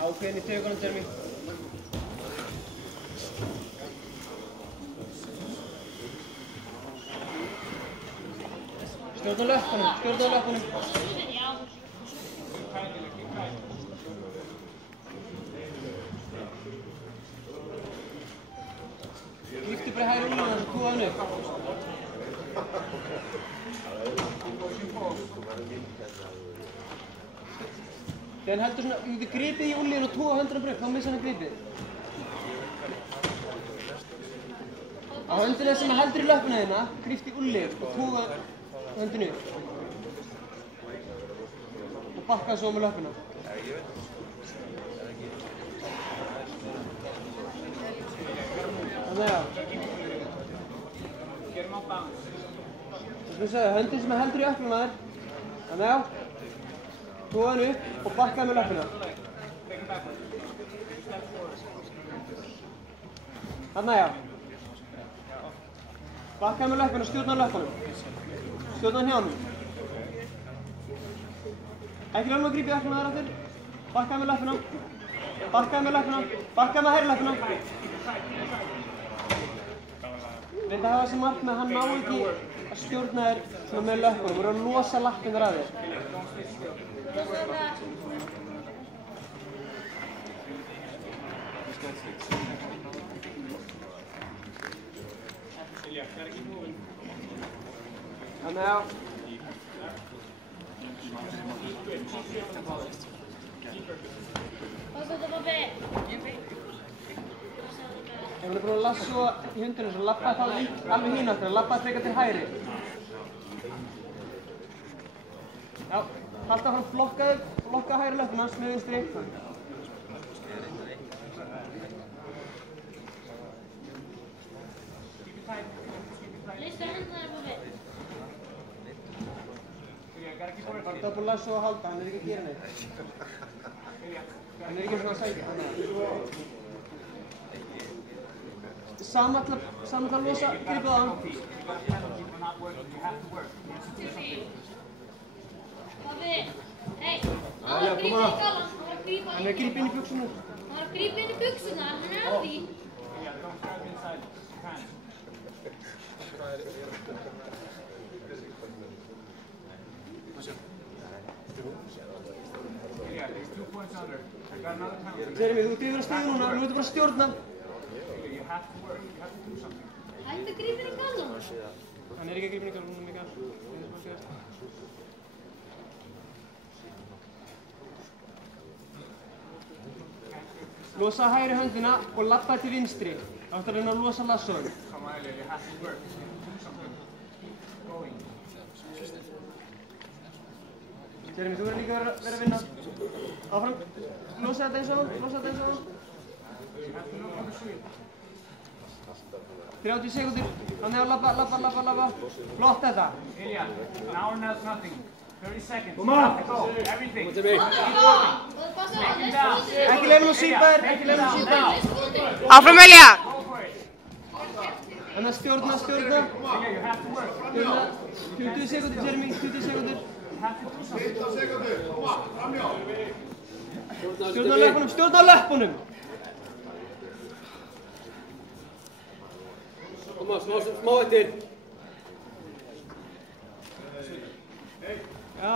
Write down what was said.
Ákveðin í tegunum, Jeremy. Stjórna löppunum, stjórna löppunum. Gríptu bara hægri úluna og tóa hann upp. Þegar hann heldur svona, þú getur gripið í úlíðin og tóa höndunum bara upp, þá missa hann gripið. Á höndunum sem heldur í löppuna þína, gríptu í úlíðin og tóa höndunum upp. Og bakka svo með löppuna. Þannig já. Þú segja, höndin sem heldur í ökkluna þér. Þannig já. Tóa hann upp og bakka með löppuna. Þannig já. Bakka með löppuna og stjórna löppunum. Stjórna hann hjá hann. Ekki lögum að grípa í ökkluna þér aftur. Bakka með löppuna. Bakka með löppuna. Bakka með hægri löppuna. Reynda að hafa þessi markmið að hann ná ekki að stjórna þér svona með löppunum. Þú verður að losa lappirnar af þér. Þannig já. Hvað svo þetta pabbi? Ef hann búinn að lasso í hundunum svo labbaði það alveg hín áttina, labbaði frekar til hægri. Já, halda fram flokkaðu hægri löppuna með vinstri. Leystu hendurnar pabbi. Halda upp á lasso og halda, hann ekki að gera neitt. Hann ekki svona að sækja. Sama til að losa gripið á hann. Pabbi, hei, hann Já, var að grípa í galan, Hann er að grípa inn í buxurnar. Hann var að grípa inn í buxurnar, hann er að því. Jeremy, þú ert yfir að stiga núna, nú ertu bara að stjórna. Hættu að grípa inn í galan. Hann er ekki að grípa inn í galan, hún er mikið að. Losa hægri höndina og labba til vinstri. Þá ættu að reyna að losa lassoðum. Jeremy, þú verður líka að vera að vinna. Áfram. Losa þetta eins og hann, losa þetta eins og hann. 30 sekúndur. Þannig að labba. Flott þetta. Ilya, now or nothing. 30 seconds. Come on. You have to go. Everything. Ekki leyfa nú sýpa þér, ekki leyfa nú sýpa þér. Áfram Ilja! Go for it. Þannig að stjórna. Ilya, you have to work. Stjórna. 20 sekúndur, Jeremy, 20 sekúndur. You have to do something. Stjórna löppunum. Koma, smá eftir. Já,